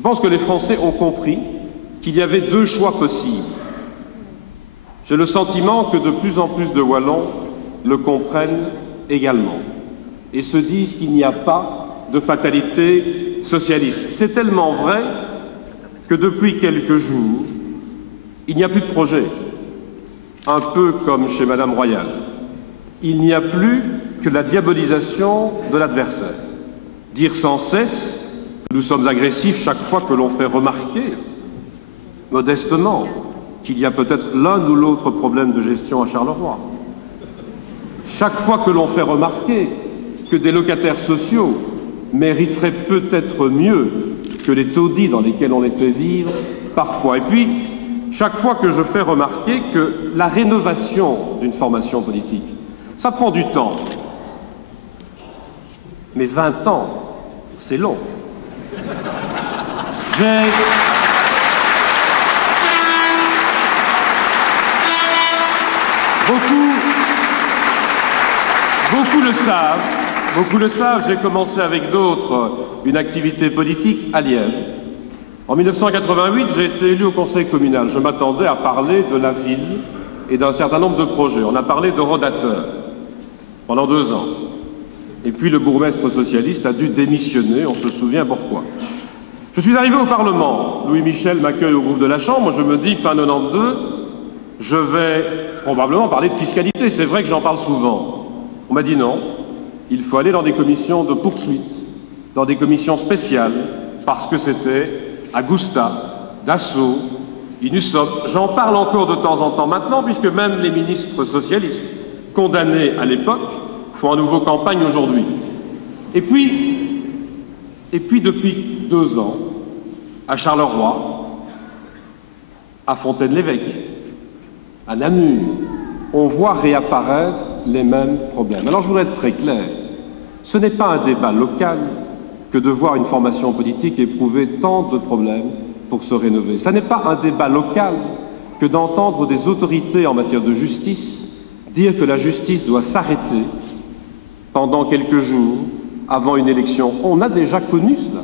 Je pense que les Français ont compris qu'il y avait deux choix possibles. J'ai le sentiment que de plus en plus de Wallons le comprennent également et se disent qu'il n'y a pas de fatalité socialiste. C'est tellement vrai que depuis quelques jours, il n'y a plus de projet. Un peu comme chez Madame Royal. Il n'y a plus que la diabolisation de l'adversaire. Dire sans cesse que nous sommes agressifs chaque fois que l'on fait remarquer, modestement, qu'il y a peut-être l'un ou l'autre problème de gestion à Charleroi. Chaque fois que l'on fait remarquer que des locataires sociaux mériteraient peut-être mieux que les taudis dans lesquels on les fait vivre parfois. Et puis, chaque fois que je fais remarquer que la rénovation d'une formation politique, ça prend du temps. Mais 20 ans, c'est long. Beaucoup le savent, j'ai commencé avec d'autres une activité politique à Liège. En 1988, j'ai été élu au conseil communal. Je m'attendais à parler de la ville et d'un certain nombre de projets. On a parlé de Rodateur pendant 2 ans. Et puis le bourgmestre socialiste a dû démissionner, on se souvient pourquoi. Je suis arrivé au Parlement. Louis Michel m'accueille au groupe de la Chambre. Je me dis, fin 92, je vais probablement parler de fiscalité. C'est vrai que j'en parle souvent. On m'a dit non, il faut aller dans des commissions de poursuite, dans des commissions spéciales, parce que c'était Agusta, Dassault, Inusop. J'en parle encore de temps en temps maintenant, puisque même les ministres socialistes, condamnés à l'époque, font à nouveau campagne aujourd'hui. Et puis, depuis 2 ans, à Charleroi, à Fontaine-l'Évêque, à Namur, on voit réapparaître les mêmes problèmes. Alors je voudrais être très clair, ce n'est pas un débat local que de voir une formation politique éprouver tant de problèmes pour se rénover. Ce n'est pas un débat local que d'entendre des autorités en matière de justice dire que la justice doit s'arrêter pendant quelques jours avant une élection. On a déjà connu cela.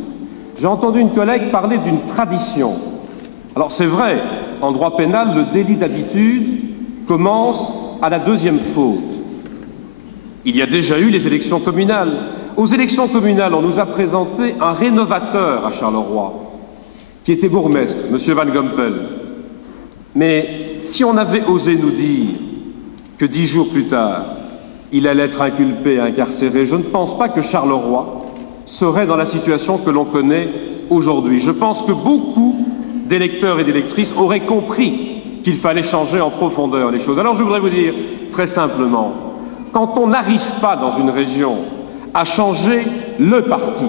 J'ai entendu une collègue parler d'une tradition. Alors c'est vrai, en droit pénal, le délit d'habitude commence à la 2e faute. Il y a déjà eu les élections communales. Aux élections communales, on nous a présenté un rénovateur à Charleroi, qui était bourgmestre, M. Van Gompel. Mais si on avait osé nous dire que 10 jours plus tard, il allait être inculpé et incarcéré, je ne pense pas que Charleroi serait dans la situation que l'on connaît aujourd'hui. Je pense que beaucoup d'électeurs et d'électrices auraient compris qu'il fallait changer en profondeur les choses. Alors je voudrais vous dire très simplement, quand on n'arrive pas dans une région à changer le parti,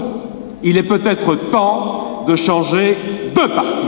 il est peut-être temps de changer de parti.